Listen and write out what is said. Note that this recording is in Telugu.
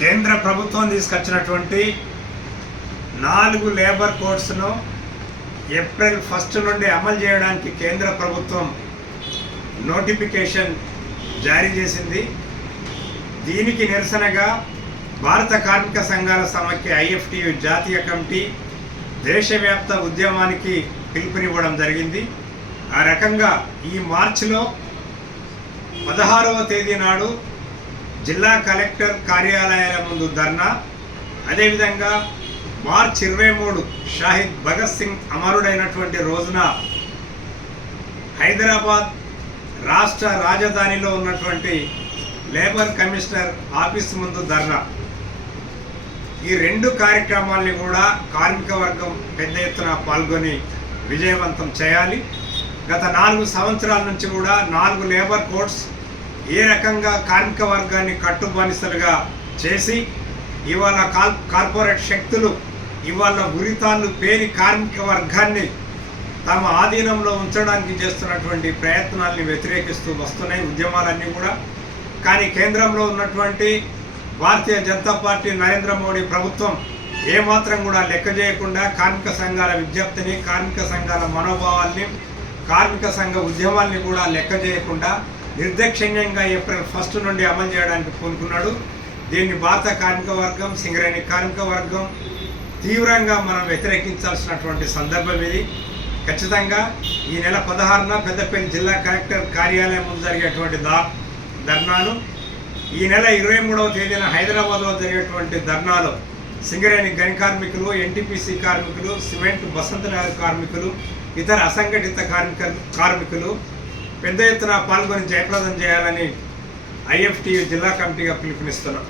కేంద్ర ప్రభుత్వం తీసుకొచ్చినటువంటి 4 లేబర్ కోడ్స్ను ఏప్రిల్ 1 నుండి అమలు చేయడానికి కేంద్ర ప్రభుత్వం నోటిఫికేషన్ జారీ చేసింది. దీనికి నిరసనగా భారత కార్మిక సంఘాల సమాఖ్య ఐఎఫ్టియు జాతీయ కమిటీ దేశవ్యాప్త ఉద్యమానికి పిలుపునివ్వడం జరిగింది. ఆ రకంగా ఈ మార్చిలో 16వ తేదీ నాడు జిల్లా కలెక్టర్ కార్యాలయాల ముందు ధర్నా, అదేవిధంగా మార్చి 23 షాహిద్ భగత్ సింగ్ అమరుడైనటువంటి రోజున హైదరాబాద్ రాష్ట్ర రాజధానిలో ఉన్నటువంటి లేబర్ కమిషనర్ ఆఫీస్ ముందు ధర్నా. ఈ 2 కార్యక్రమాల్ని కూడా కార్మిక వర్గం పెద్ద ఎత్తున పాల్గొని విజయవంతం చేయాలి. గత 4 సంవత్సరాల నుంచి కూడా 4 లేబర్ కోడ్స్ ఏ రకంగా కార్మిక వర్గాన్ని కట్టుబానిసలుగా చేసి ఇవాళ కార్పొరేట్ శక్తులు ఇవాళ ఉరితాళ్ళు పేరి కార్మిక వర్గాన్ని తమ ఆధీనంలో ఉంచడానికి చేస్తున్నటువంటి ప్రయత్నాల్ని వ్యతిరేకిస్తూ వస్తున్నాయి ఉద్యమాలన్నీ కూడా. కానీ కేంద్రంలో ఉన్నటువంటి భారతీయ జనతా పార్టీ నరేంద్ర మోడీ ప్రభుత్వం ఏమాత్రం కూడా లెక్క చేయకుండా కార్మిక సంఘాల విజ్ఞప్తిని, కార్మిక సంఘాల మనోభావాల్ని, కార్మిక సంఘ ఉద్యమాల్ని కూడా లెక్క చేయకుండా నిర్దాక్షిణ్యంగా ఏప్రిల్ 1 నుండి అమలు చేయడానికి పూనుకున్నాడు. దీన్ని భారత కార్మిక వర్గం, సింగరేణి కార్మిక వర్గం తీవ్రంగా మనం వ్యతిరేకించాల్సినటువంటి సందర్భం ఇది. ఖచ్చితంగా ఈ నెల 16న పెద్దపల్లి జిల్లా కలెక్టర్ కార్యాలయం ముందు జరిగేటువంటి ధర్నాను, ఈ నెల 23వ తేదీన హైదరాబాద్లో జరిగేటువంటి ధర్నాలో సింగరేణి గని కార్మికులు, ఎన్టీపీసీ కార్మికులు, సిమెంట్ బసంతనగర్ కార్మికులు, ఇతర అసంఘటిత కార్మికులు పెద్ద ఎత్తున పాల్గొని జయప్రదం చేయాలని ఐఎఫ్టియు జిల్లా కమిటీగా పిలుపునిస్తున్నాం.